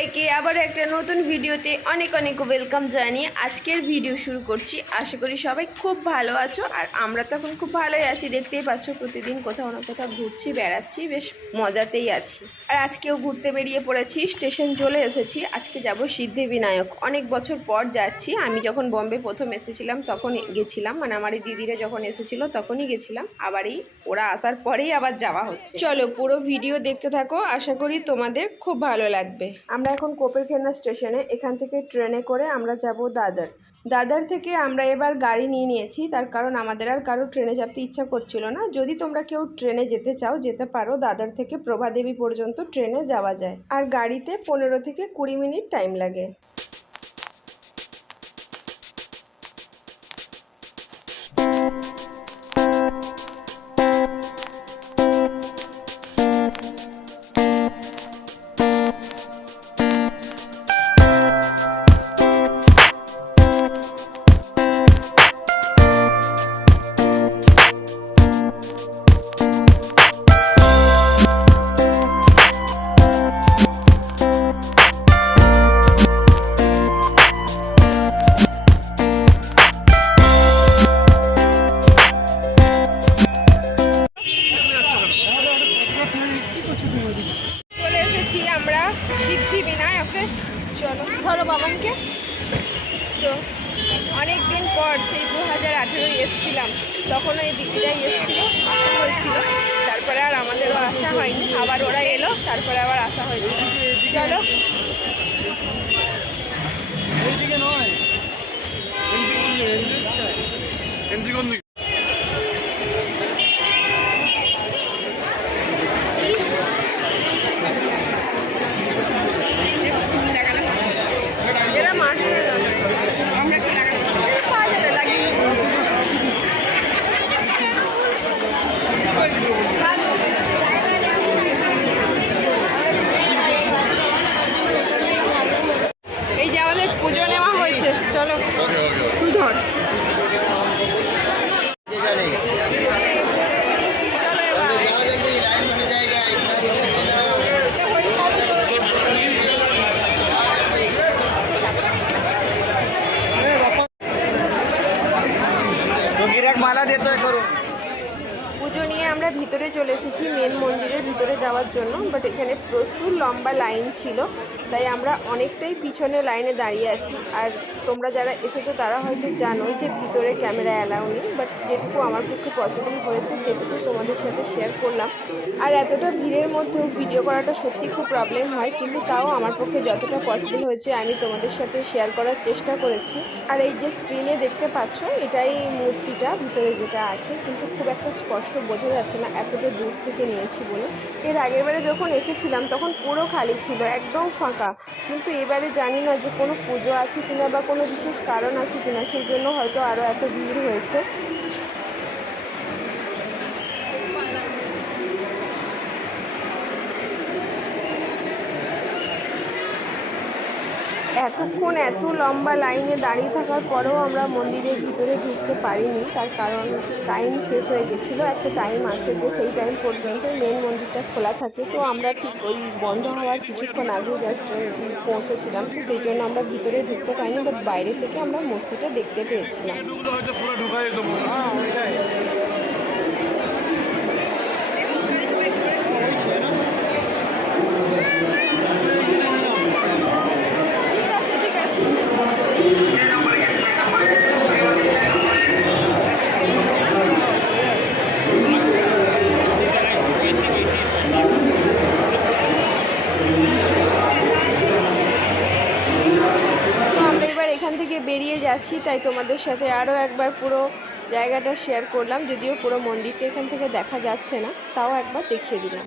সবাইকে আবার একটা নতুন ভিডিওতে অনেক অনেক ওয়েলকাম জানিয়ে আজকের ভিডিও শুরু করছি। আশা করি সবাই খুব ভালো আছো আর আমরা তো এখন খুব ভালোই আছি। দেখতেই পাচ্ছ প্রতিদিন কোথাও না কোথাও ঘুরছি, বেড়াচ্ছি, বেশ মজাতেই আছি। আর আজকেও ঘুরতে বেরিয়ে পড়েছি স্টেশন চলে এসেছি। আজকে যাব সিদ্ধিবিনায়ক। অনেক বছর পর যাচ্ছি। আমি যখন বম্বে প্রথম এসেছিলাম তখন গেছিলাম। মানে আমার এই দিদিরা যখন এসেছিল তখনই গেছিলাম। আবারই ওরা আসার পরেই আবার যাওয়া হচ্ছে। চলো পুরো ভিডিও দেখতে থাকো। আশা করি তোমাদের খুব ভালো লাগবে। আমরা এখন কোপেরখেনা স্টেশনে, এখান থেকে ট্রেনে করে আমরা যাব দাদার। দাদার থেকে আমরা এবার গাড়ি নিয়ে নিয়েছি, তার কারণ আমাদের আর কারও ট্রেনে চাপতে ইচ্ছা করছিল না। যদি তোমরা কেউ ট্রেনে যেতে চাও, যেতে পারো, দাদার থেকে প্রভাদেবী পর্যন্ত ট্রেনে যাওয়া যায়। আর গাড়িতে পনেরো থেকে কুড়ি মিনিট টাইম লাগে। সিদ্ধি বিনায়কে চলো। ধরো বাবানকে। তো অনেক দিন পর সেই দু হাজার আঠেরোয় এসেছিলাম। তখন ওই দিদিরাই এসেছিল আসা হয়েছিল। তারপরে আর আমাদেরও আসা হয়নি। আবার ওরা এলো, তারপরে আবার আসা হয়েছিল। চলো। এইদিকে নয়। ভিতরে চলে এসেছি মেন মন্দিরের ভিতরে যাওয়ার জন্য বাট এখানে প্রচুর লম্বা লাইন ছিল। তাই আমরা অনেকটাই পিছনে লাইনে দাঁড়িয়ে আছি। আর তোমরা যারা এসেছ, তারা হয়তো জানো যে ভিতরে ক্যামেরা অ্যালাউ নেই বাট যেটুকু আমার পক্ষে পসিবল হয়েছে, সেটুকু তোমাদের সাথে শেয়ার করলাম। আর এতটা ভিড়ের মধ্যেও ভিডিও করাটা সত্যি খুব প্রবলেম হয়, কিন্তু তাও আমার পক্ষে যতটা পসিবল হয়েছে, আমি তোমাদের সাথে শেয়ার করার চেষ্টা করেছি। আর এই যে স্ক্রিনে দেখতে পাচ্ছ, এটাই মূর্তিটা, ভিতরে যেটা আছে, কিন্তু খুব একটা স্পষ্ট বোঝা যাচ্ছে না, এতটা দূর থেকে নিয়েছি বলে। এর আগের বারে যখন এসেছিলাম, তখন পুরো খালি ছিল, একদম ফাঁকা। কিন্তু এবারে জানি না যে কোনো পুজো আছে কিনা বা কোনো বিশেষ কারণ আছে কিনা, সেই জন্য হয়তো আরও এত ভিড় হয়েছে। এতক্ষণ এত লম্বা লাইনে দাঁড়িয়ে থাকার পরেও আমরা মন্দিরের ভিতরে ঢুকতে পারিনি। তার কারণ টাইম শেষ হয়ে গেছিল। একটা টাইম আছে যে সেই টাইম পর্যন্ত মেন মন্দিরটা খোলা থাকে। তো আমরা ঠিক ওই বন্ধ হওয়ার কিছুক্ষণ আগে জাস্ট পৌঁছেছিলাম। তো সেই জন্য আমরা ভিতরে ঢুকতে পারিনি বাট বাইরে থেকে আমরা মূর্তিটা দেখতে পেয়েছিলাম। ঢুকলে হয়তো যাচ্ছি তাই তোমাদের সাথে আরও একবার পুরো জায়গাটা শেয়ার করলাম, যদিও পুরো মন্দিরটা এখান থেকে দেখা যাচ্ছে না, তাও একবার দেখিয়ে দিলাম।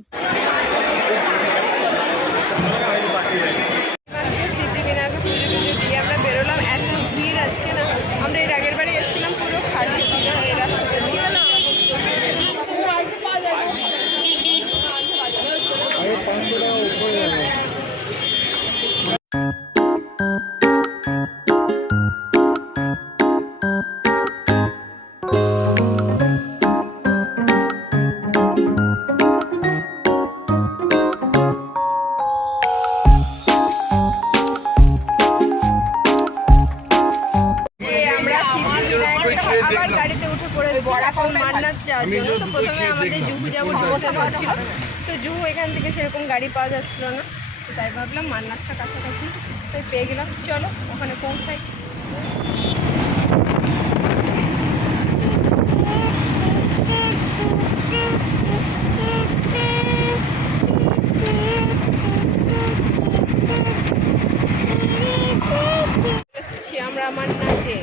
যাওয়ার জন্য তো প্রথমে আমাদের জুহু সমস্যা? তো জুহু এখান থেকে সেরকম গাড়ি পাওয়া যাচ্ছিল না। তো তাই ভাবলাম মান্নারটা কাছাকাছি। তাই পেয়ে গেলাম। চলো ওখানে পৌঁছাই এসছি আমরা মান্নাতে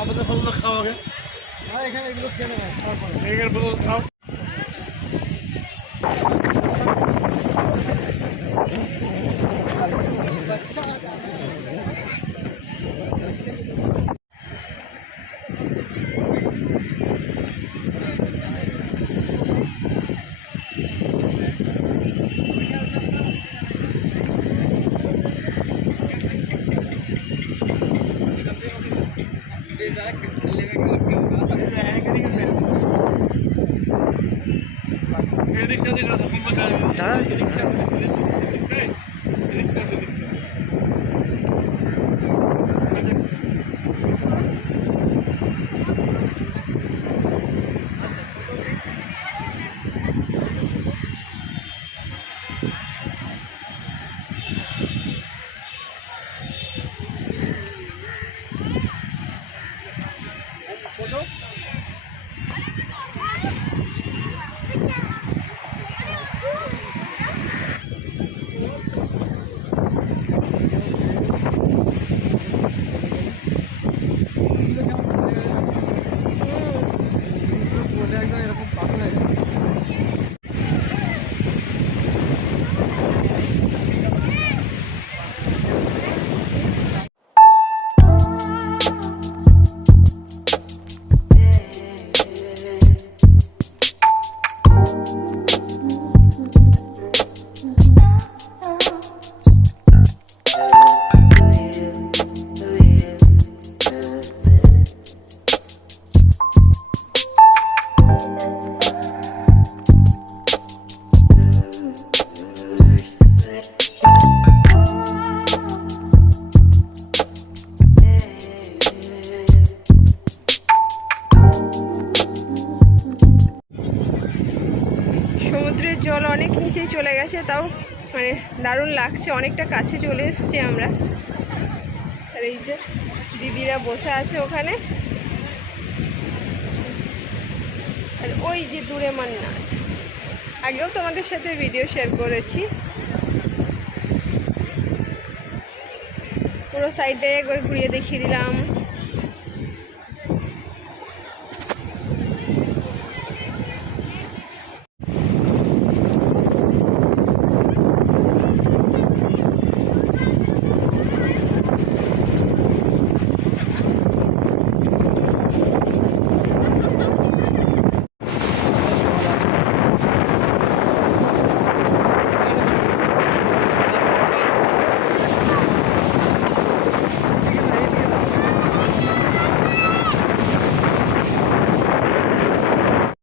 আমাদের ফলগুলো খাওয়া আগে এখানে এগুলো খেয়ে নেব। বোতল খাও। दिखा दिखा সমুদ্রের জল অনেক নিচেই চলে গেছে, তাও মানে দারুণ লাগছে। অনেকটা কাছে চলে এসেছি আমরা। আর এই যে দিদিরা বসে আছে ওখানে। আর ওই যে দূরে মান্নাথ আগেও তোমাদের সাথে ভিডিও শেয়ার করেছি। পুরো সাইডটাই একবার ঘুরিয়ে দেখিয়ে দিলাম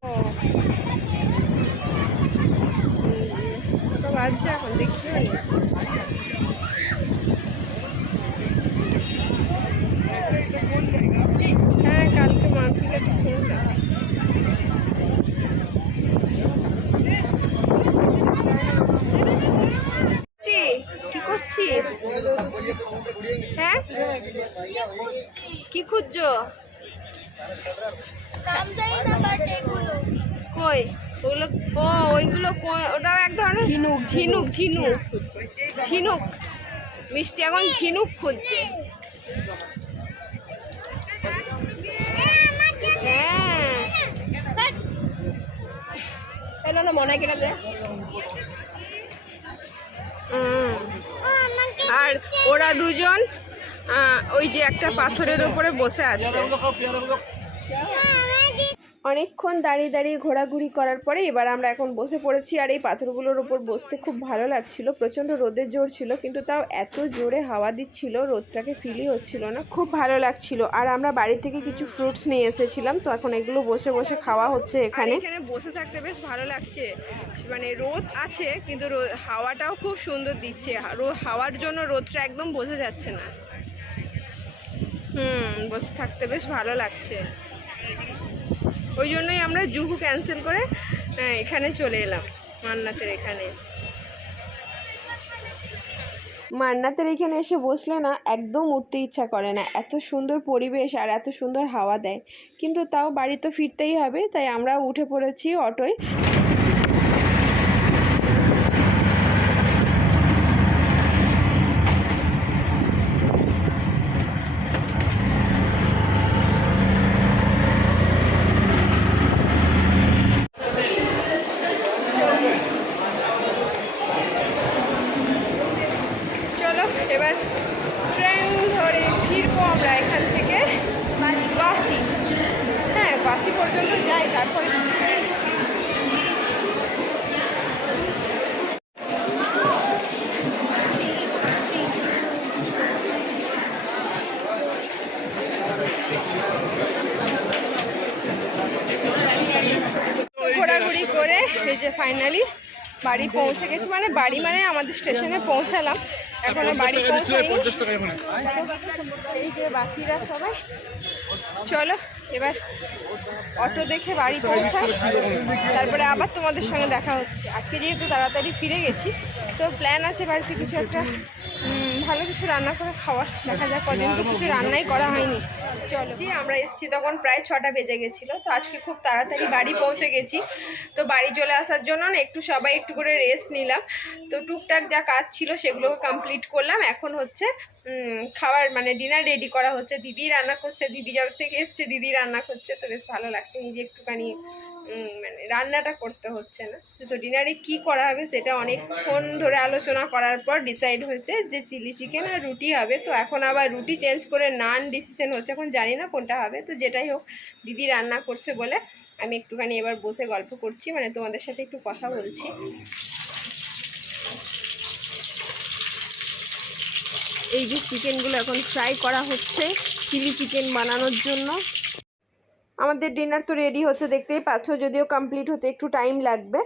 ও তো বাজছে এখন দেখিও নি হ্যাঁ কালকে মানসিক কাছে শুনলাম কি কি করছিস হ্যাঁ? কি খুঁজছো? কই? ওগুলো ও ওইগুলো ওটাও এক ধরনের ঝিনুক ঝিনুক। ঝিনুক ঝিনুক। মিষ্টি এখন ঝিনুক খুঁজছে। হ্যাঁ না মনে কিনা দে হুম। আর ওরা দুজন ওই যে একটা পাথরের উপরে বসে আছে। অনেকক্ষণ দাঁড়িয়ে দাঁড়িয়ে ঘোরাঘুরি করার পরে এবার আমরা এখন বসে পড়েছি আর এই পাথরগুলোর ওপর বসতে খুব ভালো লাগছিল। প্রচণ্ড রোদের জোর ছিল কিন্তু তাও এত জোরে হাওয়া দিচ্ছিল রোদটাকে ফিলই হচ্ছিল না। খুব ভালো লাগছিল। আর আমরা বাড়ি থেকে কিছু ফ্রুটস নিয়ে এসেছিলাম তো এখন এগুলো বসে বসে খাওয়া হচ্ছে এখানে। এখানে বসে থাকতে বেশ ভালো লাগছে। মানে রোদ আছে কিন্তু হাওয়াটাও খুব সুন্দর দিচ্ছে। হাওয়ার জন্য রোদটা একদম বোঝা যাচ্ছে না। হুম বসে থাকতে বেশ ভালো লাগছে। ওই জন্যই আমরা জুহু ক্যান্সেল করে এখানে চলে এলাম, মান্নাতের এখানে। মান্নাতের এখানে এসে বসলে না, একদম উঠতে ইচ্ছা করে না। এত সুন্দর পরিবেশ আর এত সুন্দর হাওয়া দেয়। কিন্তু তাও বাড়ি তো ফিরতেই হবে, তাই আমরা উঠে পড়েছি অটোয় চলো এবার ট্রেন ধরে ফিরবো আমরা এখান থেকে। বাসি হ্যাঁ বাসি পর্যন্ত যাই, তারপরে ঘোরাঘুরি করে এই যে ফাইনালি বাড়ি পৌঁছে গেছি। মানে বাড়ি মানে আমাদের স্টেশনে পৌঁছালাম। এখনও বাড়ি এই যে বাকিরা সবাই চলো এবার অটো দেখে বাড়ি পৌঁছাই। তারপরে আবার তোমাদের সঙ্গে দেখা হচ্ছে। আজকে যেহেতু তাড়াতাড়ি ফিরে গেছি তো প্ল্যান আছে বাড়িতে কিছু একটা ভালো কিছু রান্না করে খাওয়ার দেখা যাক কদিন তো কিছু রান্নাই করা হয়নি। চলো। জি, আমরা এসেছি তখন প্রায় ছটা বেজে গেছিল, তো আজকে খুব তাড়াতাড়ি বাড়ি পৌঁছে গেছি। তো বাড়ি চলে আসার জন্য না একটু সবাই একটু করে রেস্ট নিলাম। তো টুকটাক যা কাজ ছিল সেগুলোকে কমপ্লিট করলাম। এখন হচ্ছে খাবার মানে ডিনার রেডি করা হচ্ছে। দিদি রান্না করছে, দিদি যবে থেকে এসছে, দিদি রান্না করছে, তো বেশ ভালো লাগছে নিজে একটুখানি মানে রান্নাটা করতে হচ্ছে না। তো ডিনারে কি করা হবে সেটা অনেকক্ষণ ধরে আলোচনা করার পর ডিসাইড হয়েছে যে চিলি চিকেন আর রুটি হবে। তো এখন আবার রুটি চেঞ্জ করে নান ডিসিশন হচ্ছে, এখন জানি না কোনটা হবে। তো যেটাই হোক, দিদি রান্না করছে বলে আমি একটুখানি এবার বসে গল্প করছি মানে তোমাদের সাথে একটু কথা বলছি। এই যে চিকেনগুলো এখন ফ্রাই করা হচ্ছে চিলি চিকেন বানানোর জন্য। আমাদের ডিনার তো রেডি হচ্ছে, দেখতেই পাচ্ছ, যদিও কমপ্লিট হতে একটু টাইম লাগবে।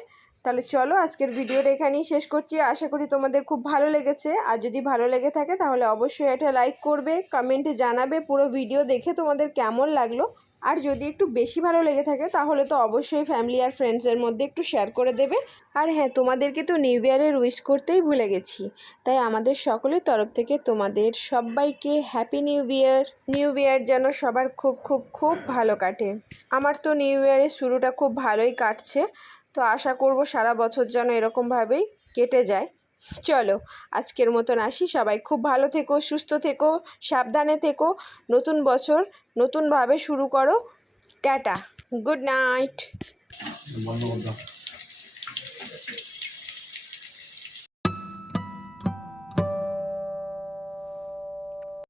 তাহলে চলো, আজকের ভিডিওটা এখানেই শেষ করছি। আশা করি তোমাদের খুব ভালো লেগেছে। আর যদি ভালো লেগে থাকে, তাহলে অবশ্যই এটা লাইক করবে কমেন্টে জানাবে। পুরো ভিডিও দেখে তোমাদের কেমন লাগল। আর যদি একটু বেশি ভালো লেগে থাকে, তাহলে তো অবশ্যই ফ্যামিলি আর ফ্রেন্ডসের মধ্যে একটু শেয়ার করে দেবে। আর হ্যাঁ তোমাদেরকে তো নিউ ইয়ারের উইশ করতেই ভুলে গেছি। তাই আমাদের সকলের তরফ থেকে তোমাদের সবাইকে happy new year new year যেন সবার খুব খুব খুব ভালো কাটে। আমার তো নিউ ইয়ারের শুরুটা খুব ভালোই কাটছে। তো আশা করব সারা বছর যেন এরকমভাবেই কেটে যায়। চলো, আজকের মতন আসি। সবাই খুব ভালো থেকো, সুস্থ থেকো, সাবধানে থেকো। নতুন বছর নতুনভাবে শুরু করো। Tata, good night.